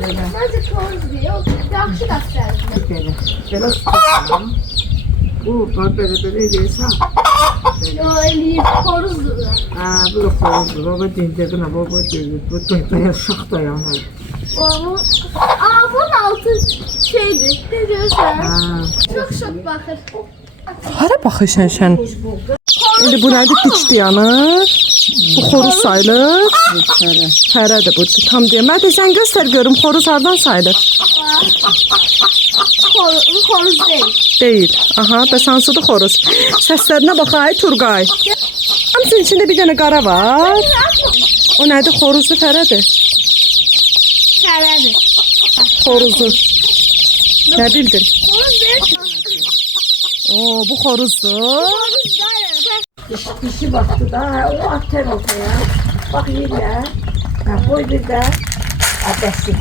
Sadece koruz diyor. Yaxşı dəftərdir. Belə. Belə tutursan. Bu böyle eləyirsən. Yo, eləyib koruzdur da. Bu da xoruzdur. Baba dindirdim. Baba deyir. Bu da şax dayanır. Bunun altı şeydir. Ne diyorsun? Çok şok bakır. Hara baxırsan sən? İndi bu nədir? Dikdi yanır. Bu xoruz sayılır. Fərədir bu. Tam demədi. Sən göstər görüm xoruz hardan sayılır? Koruz değil. Deyil. Aha, bəs hansıdır xoruz? Səslərinə bax ay Turqay. Hamısının içində bir dənə qara var. O nədir? Xoruzdur, fərədir. Fərədir. Xoruzdur. Nə bildin? Koruz değil. Oo, bu xoruzdur. Koruz değil. Dişi baktı da. O atar ortaya. Bak yine. Koy bir de. Adəsi.